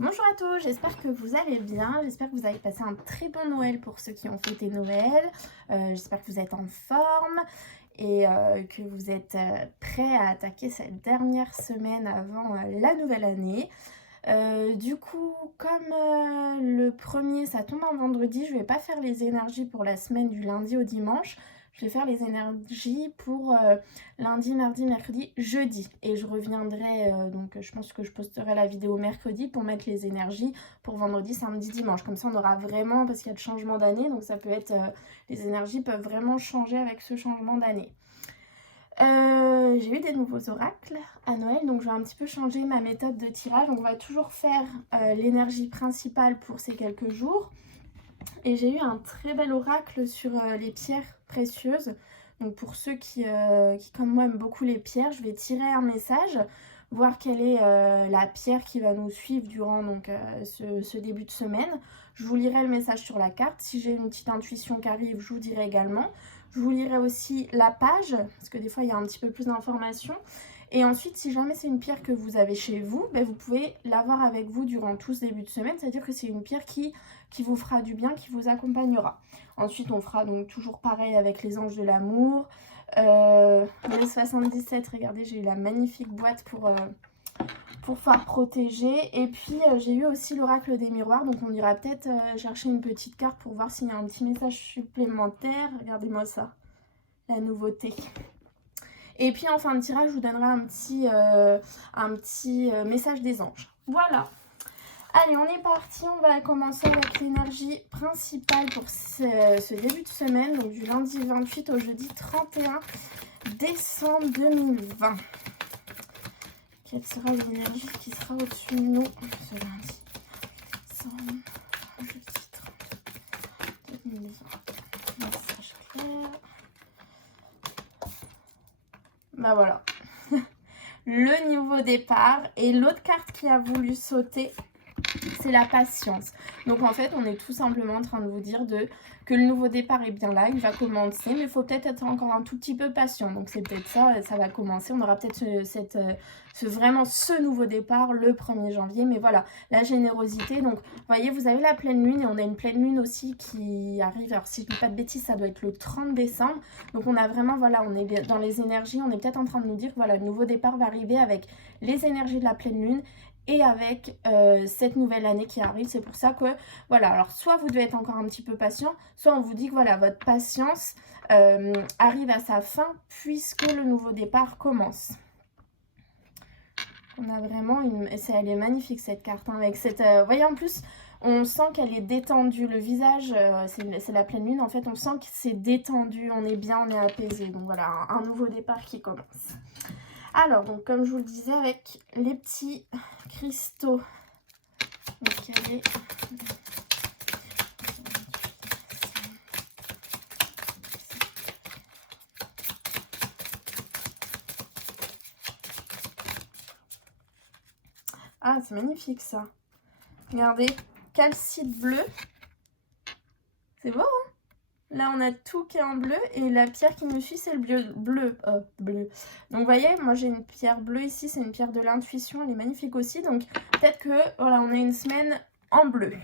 Bonjour à tous, j'espère que vous allez bien, j'espère que vous avez passé un très bon Noël pour ceux qui ont fêté Noël, j'espère que vous êtes en forme et que vous êtes prêts à attaquer cette dernière semaine avant la nouvelle année. Du coup, comme le premier ça tombe un vendredi, je vais pas faire les énergies pour la semaine du lundi au dimanche. Je vais faire les énergies pour lundi, mardi, mercredi, jeudi. Et je reviendrai, donc je pense que je posterai la vidéo mercredi pour mettre les énergies pour vendredi, samedi, dimanche. Comme ça on aura vraiment, parce qu'il y a le changement d'année, donc ça peut être, les énergies peuvent vraiment changer avec ce changement d'année. J'ai eu des nouveaux oracles à Noël, donc je vais un petit peu changer ma méthode de tirage. Donc on va toujours faire l'énergie principale pour ces quelques jours. Et j'ai eu un très bel oracle sur les pierres précieuses. Donc pour ceux qui comme moi aiment beaucoup les pierres, je vais tirer un message, voir quelle est la pierre qui va nous suivre durant donc, ce début de semaine. Je vous lirai le message sur la carte. Si j'ai une petite intuition qui arrive, je vous dirai également. Je vous lirai aussi la page, parce que des fois il y a un petit peu plus d'informations. Et ensuite, si jamais c'est une pierre que vous avez chez vous, ben vous pouvez l'avoir avec vous durant tout ce début de semaine. C'est-à-dire que c'est une pierre qui vous fera du bien, qui vous accompagnera. Ensuite, on fera donc toujours pareil avec les anges de l'amour. Le 77, regardez, j'ai eu la magnifique boîte pour faire protéger. Et puis, j'ai eu aussi l'oracle des miroirs. Donc, on ira peut-être chercher une petite carte pour voir s'il y a un petit message supplémentaire. Regardez-moi ça, la nouveauté. Et puis en fin de tirage, je vous donnerai un petit message des anges. Voilà. Allez, on est parti. On va commencer avec l'énergie principale pour ce début de semaine, donc du lundi 28 au jeudi 31 décembre 2020. Quelle sera l'énergie qui sera au-dessus de nous ce lundi? Jeudi 30 2020. Message clair. Bah voilà. Le nouveau départ. Et l'autre carte qui a voulu sauter, c'est la patience. Donc en fait, on est tout simplement en train de vous dire que le nouveau départ est bien là, il va commencer, mais il faut peut-être être encore un tout petit peu patient. Donc c'est peut-être ça va commencer. On aura peut-être vraiment ce nouveau départ le 1er janvier. Mais voilà, la générosité. Donc vous voyez, vous avez la pleine lune et on a une pleine lune aussi qui arrive. Alors si je ne dis pas de bêtises, ça doit être le 30 décembre. Donc on a vraiment, voilà, on est dans les énergies. On est peut-être en train de nous dire que voilà, le nouveau départ va arriver avec les énergies de la pleine lune et avec cette nouvelle année qui arrive. C'est pour ça que, voilà, alors soit vous devez être encore un petit peu patient, soit on vous dit que, voilà, votre patience arrive à sa fin puisque le nouveau départ commence. On a vraiment elle est magnifique cette carte, hein, avec cette... vous voyez, en plus, on sent qu'elle est détendue. Le visage, c'est la pleine lune, en fait, on sent que c'est détendu, on est bien, on est apaisé. Donc voilà, un nouveau départ qui commence. Alors, donc, comme je vous le disais, avec les petits cristaux. Donc, il y a Ah, c'est magnifique ça. Regardez, calcite bleu. C'est beau, hein? Là, on a tout qui est en bleu et la pierre qui me suit, c'est le bleu. Donc, vous voyez, moi, j'ai une pierre bleue ici. C'est une pierre de l'intuition. Elle est magnifique aussi. Donc, peut-être que, voilà, on a une semaine en bleu.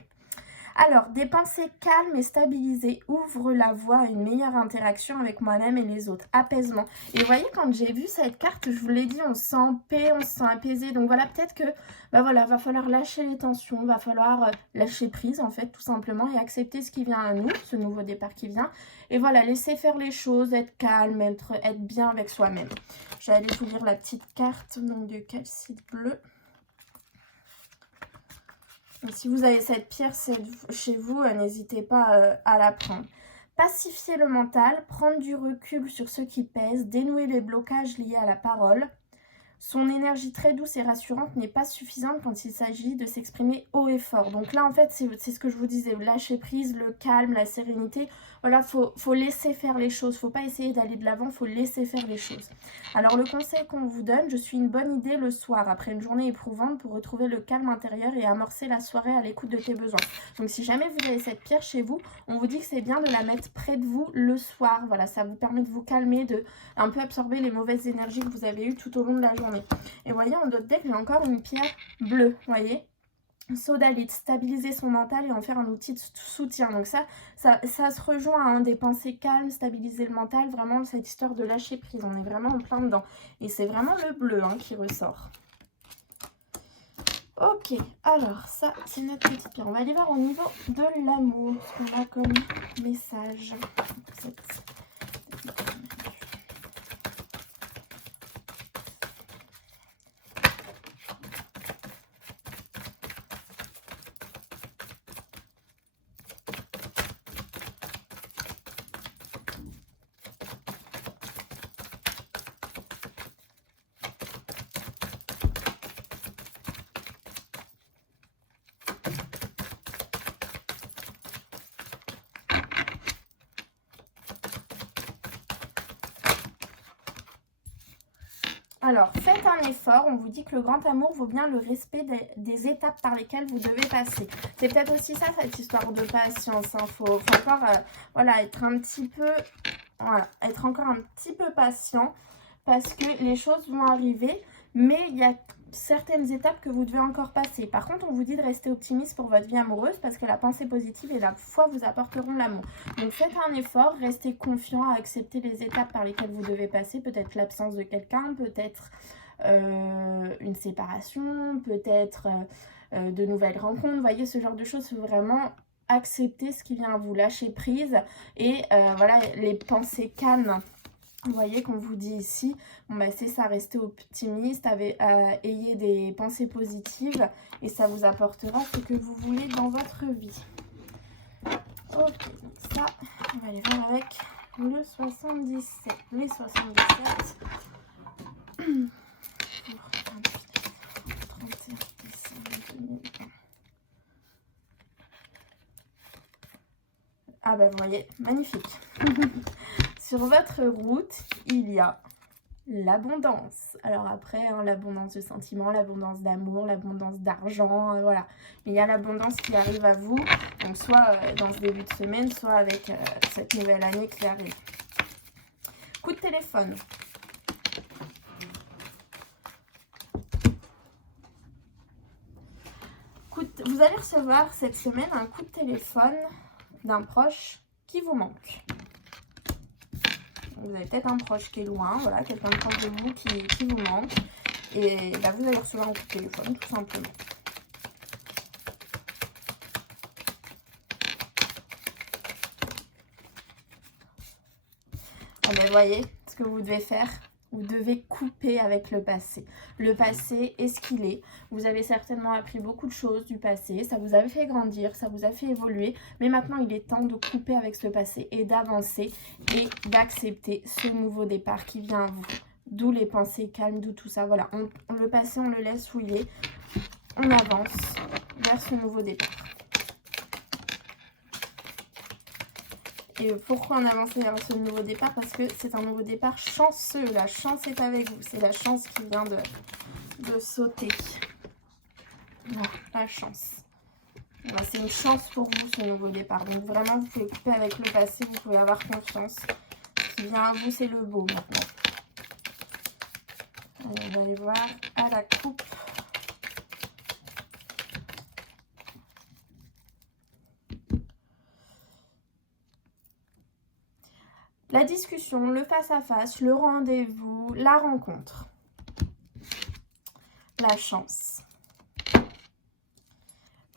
Alors, des pensées calmes et stabilisées ouvrent la voie à une meilleure interaction avec moi-même et les autres. Apaisement. Et vous voyez, quand j'ai vu cette carte, je vous l'ai dit, on se sent en paix, on se sent apaisé. Donc voilà, peut-être que, bah voilà, va falloir lâcher les tensions, va falloir lâcher prise, en fait, tout simplement, et accepter ce qui vient à nous, ce nouveau départ qui vient. Et voilà, laisser faire les choses, être calme, être bien avec soi-même. Je vais aller vous lire la petite carte donc, de calcite bleu. Et si vous avez cette pierre chez vous, n'hésitez pas à la prendre. Pacifier le mental, prendre du recul sur ce qui pèse, dénouer les blocages liés à la parole. Son énergie très douce et rassurante n'est pas suffisante quand il s'agit de s'exprimer haut et fort. Donc là, en fait, c'est ce que je vous disais, lâcher prise, le calme, la sérénité. Voilà, faut laisser faire les choses. Faut pas essayer d'aller de l'avant, faut laisser faire les choses. Alors, le conseil qu'on vous donne, je suis une bonne idée le soir, après une journée éprouvante, pour retrouver le calme intérieur et amorcer la soirée à l'écoute de tes besoins. Donc, si jamais vous avez cette pierre chez vous, on vous dit que c'est bien de la mettre près de vous le soir. Voilà, ça vous permet de vous calmer, de un peu absorber les mauvaises énergies que vous avez eues tout au long de la journée. Et vous voyez, en d'autres decks, j'ai encore une pierre bleue, vous voyez. Sodalite, stabiliser son mental et en faire un outil de soutien. Donc ça se rejoint, hein, des pensées calmes, stabiliser le mental, vraiment cette histoire de lâcher prise. On est vraiment en plein dedans. Et c'est vraiment le bleu, hein, qui ressort. Ok, alors ça, c'est notre petite pierre. On va aller voir au niveau de l'amour, ce qu'on a comme message. Alors, faites un effort. On vous dit que le grand amour vaut bien le respect des étapes par lesquelles vous devez passer. C'est peut-être aussi ça, cette histoire de patience. Il faut encore voilà, être un petit peu... Voilà, être encore un petit peu patient parce que les choses vont arriver. Mais il y a certaines étapes que vous devez encore passer. Par contre, on vous dit de rester optimiste pour votre vie amoureuse parce que la pensée positive et la foi vous apporteront l'amour. Donc faites un effort, restez confiant à accepter les étapes par lesquelles vous devez passer. Peut-être l'absence de quelqu'un, peut-être une séparation, peut-être de nouvelles rencontres. Vous voyez, ce genre de choses, il faut vraiment accepter ce qui vient à vous, lâcher prise. Et voilà, les pensées calmes. Vous voyez qu'on vous dit ici, bon bah c'est ça, restez optimiste, ayez des pensées positives et ça vous apportera ce que vous voulez dans votre vie. Ok, donc ça, on va aller voir avec le 77. Les 77. 31 décembre 2020. Ah bah vous voyez, magnifique. Sur votre route, il y a l'abondance. Alors après, hein, l'abondance de sentiments, l'abondance d'amour, l'abondance d'argent, voilà. Mais il y a l'abondance qui arrive à vous, donc soit dans ce début de semaine, soit avec cette nouvelle année qui arrive. Coup de téléphone. Vous allez recevoir cette semaine un coup de téléphone d'un proche qui vous manque. Vous avez peut-être un proche qui est loin, voilà, quelqu'un de proche de vous qui vous manque. Et bah, vous allez recevoir un coup de téléphone, tout simplement. Ah ben, vous voyez ce que vous devez faire. Vous devez couper avec le passé. Le passé est ce qu'il est. Vous avez certainement appris beaucoup de choses du passé. Ça vous a fait grandir, ça vous a fait évoluer. Mais maintenant, il est temps de couper avec ce passé et d'avancer et d'accepter ce nouveau départ qui vient à vous. D'où les pensées calmes, d'où tout ça. Voilà, le passé, on le laisse où il est. On avance vers ce nouveau départ. Et pourquoi on avance vers ce nouveau départ? Parce que c'est un nouveau départ chanceux. La chance est avec vous. C'est la chance qui vient de sauter. Voilà, la chance. Voilà, c'est une chance pour vous, ce nouveau départ. Donc vraiment, vous pouvez couper avec le passé. Vous pouvez avoir confiance. Ce qui vient à vous, c'est le beau maintenant. Allez, on va aller voir à la coupe. La discussion, le face-à-face, le rendez-vous, la rencontre. La chance.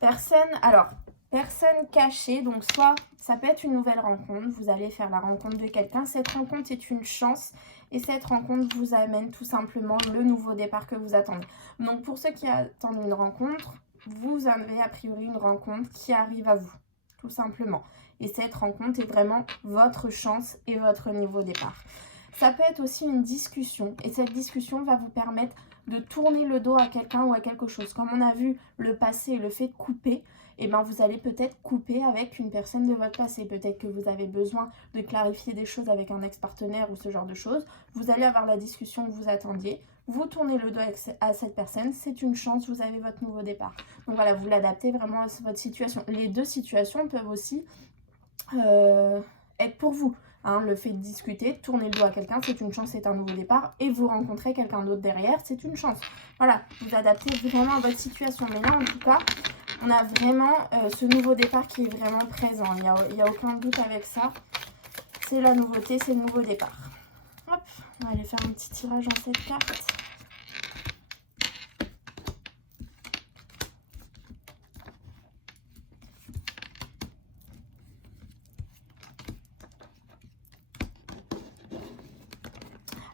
Personne cachée, donc soit ça peut être une nouvelle rencontre, vous allez faire la rencontre de quelqu'un. Cette rencontre est une chance et cette rencontre vous amène tout simplement le nouveau départ que vous attendez. Donc pour ceux qui attendent une rencontre, vous avez a priori une rencontre qui arrive à vous, tout simplement. Et cette rencontre est vraiment votre chance et votre nouveau départ. Ça peut être aussi une discussion et cette discussion va vous permettre de tourner le dos à quelqu'un ou à quelque chose. Comme on a vu le passé et le fait de couper, eh ben vous allez peut-être couper avec une personne de votre passé. Peut-être que vous avez besoin de clarifier des choses avec un ex-partenaire ou ce genre de choses. Vous allez avoir la discussion que vous attendiez. Vous tournez le dos à cette personne. C'est une chance, vous avez votre nouveau départ. Donc voilà, vous l'adaptez vraiment à votre situation. Les deux situations peuvent aussi être pour vous. Hein, le fait de discuter, tourner le dos à quelqu'un, c'est une chance, c'est un nouveau départ. Et vous rencontrez quelqu'un d'autre derrière, c'est une chance. Voilà, vous adaptez vraiment à votre situation. Mais là, en tout cas, On a vraiment ce nouveau départ qui est vraiment présent. Il n'y a aucun doute avec ça. C'est la nouveauté, c'est le nouveau départ. Hop, on va aller faire un petit tirage en cette carte.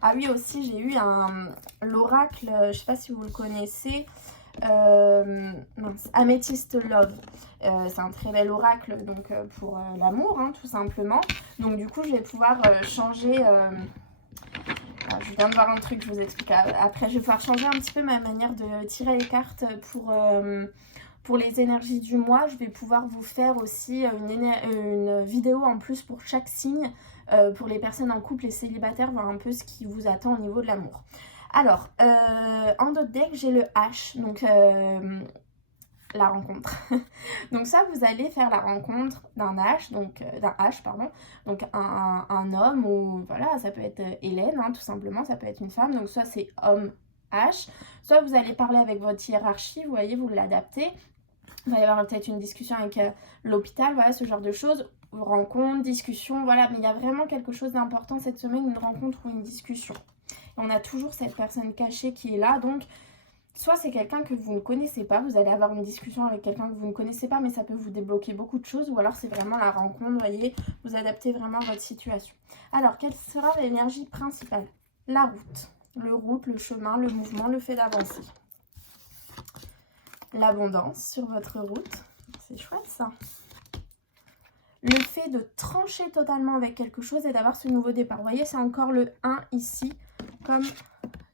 Ah oui, aussi, j'ai eu l'oracle, je ne sais pas si vous le connaissez, Amethyst Love. C'est un très bel oracle donc, pour l'amour, hein, tout simplement. Donc du coup, je vais pouvoir changer... je viens de voir un truc, je vous explique après. Je vais pouvoir changer un petit peu ma manière de tirer les cartes pour les énergies du mois. Je vais pouvoir vous faire aussi une vidéo en plus pour chaque signe, pour les personnes en couple et célibataires, voir un peu ce qui vous attend au niveau de l'amour. Alors, en d'autres decks, j'ai le H, donc la rencontre. Donc ça, vous allez faire la rencontre d'un H, donc donc un homme, ou voilà, ça peut être Hélène, hein, tout simplement, ça peut être une femme, donc soit c'est homme H, soit vous allez parler avec votre hiérarchie, vous voyez, vous l'adaptez. Il va y avoir peut-être une discussion avec l'hôpital, voilà, ce genre de choses, rencontre, discussion, voilà, mais il y a vraiment quelque chose d'important cette semaine, une rencontre ou une discussion. Et on a toujours cette personne cachée qui est là, donc soit c'est quelqu'un que vous ne connaissez pas, vous allez avoir une discussion avec quelqu'un que vous ne connaissez pas, mais ça peut vous débloquer beaucoup de choses, ou alors c'est vraiment la rencontre, vous voyez, vous adaptez vraiment à votre situation. Alors, quelle sera l'énergie principale? La route. Le chemin, le mouvement, le fait d'avancer. L'abondance sur votre route, c'est chouette ça. Le fait de trancher totalement avec quelque chose et d'avoir ce nouveau départ. Vous voyez, c'est encore le 1 ici, comme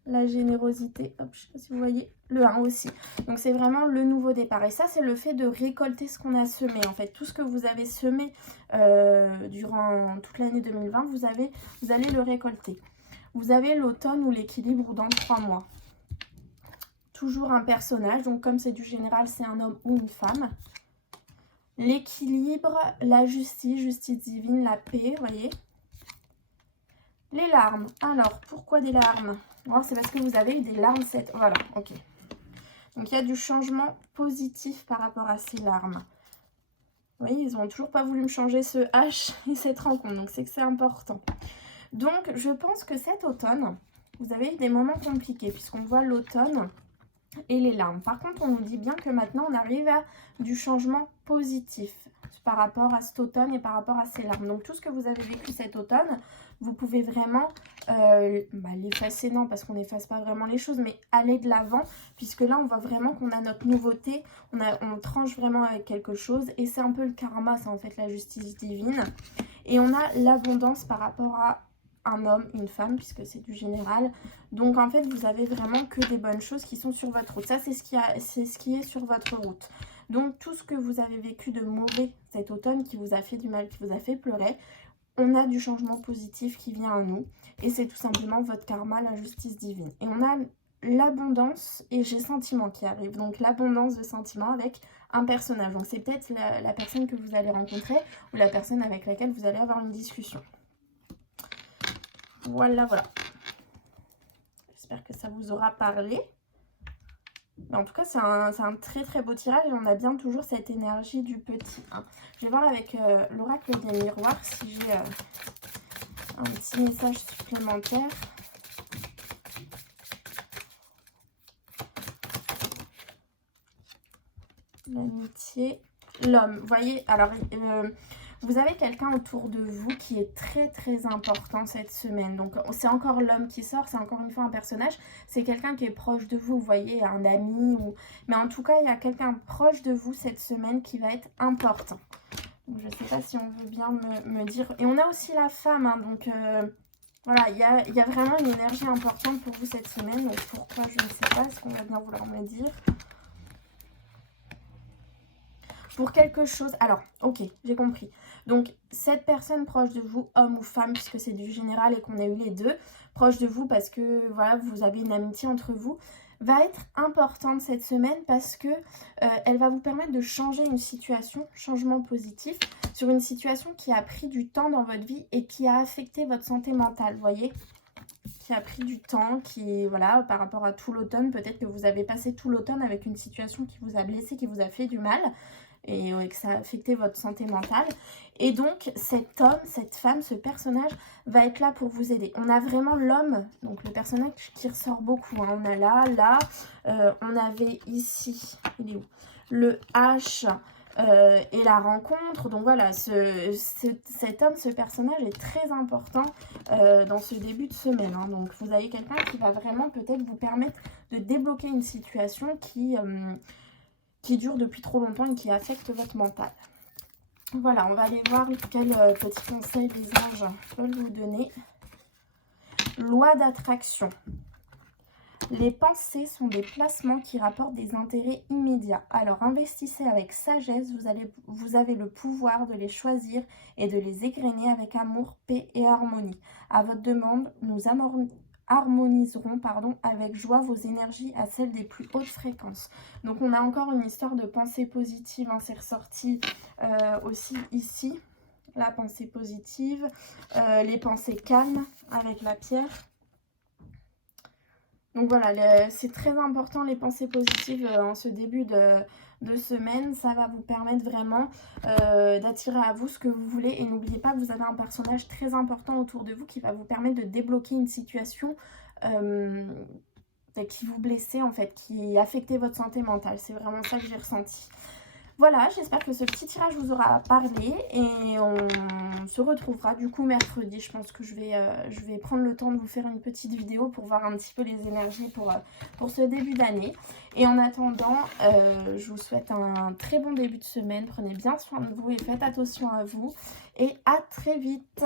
la générosité. Hop, je ne sais pas si vous voyez, le 1 aussi. Donc c'est vraiment le nouveau départ. Et ça, c'est le fait de récolter ce qu'on a semé. En fait, tout ce que vous avez semé durant toute l'année 2020, vous allez le récolter. Vous avez l'automne ou l'équilibre ou dans 3 mois. Toujours un personnage, donc comme c'est du général, c'est un homme ou une femme. L'équilibre, la justice, justice divine, la paix, vous voyez. Les larmes. Alors, pourquoi des larmes? Alors, c'est parce que vous avez eu des larmes cette... Voilà, ok. Donc, il y a du changement positif par rapport à ces larmes. Vous voyez, ils n'ont toujours pas voulu me changer ce H et cette rencontre, donc c'est que c'est important. Donc, je pense que cet automne, vous avez eu des moments compliqués, puisqu'on voit l'automne et les larmes. Par contre, on nous dit bien que maintenant, on arrive à du changement positif par rapport à cet automne et par rapport à ces larmes. Donc, tout ce que vous avez vécu cet automne, vous pouvez vraiment l'effacer, non, parce qu'on n'efface pas vraiment les choses, mais aller de l'avant, puisque là, on voit vraiment qu'on a notre nouveauté, on tranche vraiment avec quelque chose, et c'est un peu le karma, c'est en fait la justice divine. Et on a l'abondance par rapport à un homme, une femme, puisque c'est du général. Donc en fait, vous avez vraiment que des bonnes choses qui sont sur votre route. Ça, c'est ce qui est sur votre route. Donc tout ce que vous avez vécu de mauvais cet automne, qui vous a fait du mal, qui vous a fait pleurer, on a du changement positif qui vient à nous. Et c'est tout simplement votre karma, la justice divine. Et on a l'abondance et j'ai sentiment qui arrive. Donc l'abondance de sentiments avec un personnage. Donc c'est peut-être la personne que vous allez rencontrer ou la personne avec laquelle vous allez avoir une discussion. Voilà, voilà. J'espère que ça vous aura parlé. Mais en tout cas, c'est un très très beau tirage et on a bien toujours cette énergie du petit 1. Je vais voir avec l'oracle des miroirs si j'ai un petit message supplémentaire. L'amitié, l'homme. Vous voyez, alors... vous avez quelqu'un autour de vous qui est très très important cette semaine. Donc c'est encore l'homme qui sort, c'est encore une fois un personnage. C'est quelqu'un qui est proche de vous, vous voyez, un ami. Mais en tout cas, il y a quelqu'un proche de vous cette semaine qui va être important. Donc, je ne sais pas si on veut bien me dire. Et on a aussi la femme, hein, donc voilà, il y a vraiment une énergie importante pour vous cette semaine. Donc pourquoi, je ne sais pas, est-ce qu'on va bien vouloir me dire ? Pour quelque chose... Alors, ok, j'ai compris. Donc, cette personne proche de vous, homme ou femme, puisque c'est du général et qu'on a eu les deux, proche de vous parce que, voilà, vous avez une amitié entre vous, va être importante cette semaine parce que elle va vous permettre de changer une situation, changement positif, sur une situation qui a pris du temps dans votre vie et qui a affecté votre santé mentale, vous voyez ? qui a pris du temps, qui, voilà, par rapport à tout l'automne, peut-être que vous avez passé tout l'automne avec une situation qui vous a blessé, qui vous a fait du mal, et que ça a affecté votre santé mentale. Et donc, cet homme, cette femme, ce personnage va être là pour vous aider. On a vraiment l'homme, donc le personnage qui ressort beaucoup, hein. On a là, on avait ici, il est où? Le H et la rencontre. Donc voilà, cet homme, ce personnage est très important dans ce début de semaine, hein. Donc vous avez quelqu'un qui va vraiment peut-être vous permettre de débloquer une situation qui dure depuis trop longtemps et qui affecte votre mental. Voilà, on va aller voir quels petits conseils les anges veulent vous donner. Loi d'attraction. Les pensées sont des placements qui rapportent des intérêts immédiats. Alors investissez avec sagesse, vous avez le pouvoir de les choisir et de les égrener avec amour, paix et harmonie. À votre demande, nous harmoniserons avec joie vos énergies à celles des plus hautes fréquences. Donc on a encore une histoire de pensée positive, hein, c'est ressorti aussi ici, la pensée positive, les pensées calmes avec la pierre. Donc voilà, c'est très important les pensées positives en ce début de semaine. Ça va vous permettre vraiment d'attirer à vous ce que vous voulez. Et n'oubliez pas que vous avez un personnage très important autour de vous qui va vous permettre de débloquer une situation qui vous blessait en fait, qui affectait votre santé mentale. C'est vraiment ça que j'ai ressenti. Voilà, j'espère que ce petit tirage vous aura parlé et on se retrouvera du coup mercredi. Je pense que je vais prendre le temps de vous faire une petite vidéo pour voir un petit peu les énergies pour ce début d'année. Et en attendant, je vous souhaite un très bon début de semaine. Prenez bien soin de vous et faites attention à vous. Et à très vite.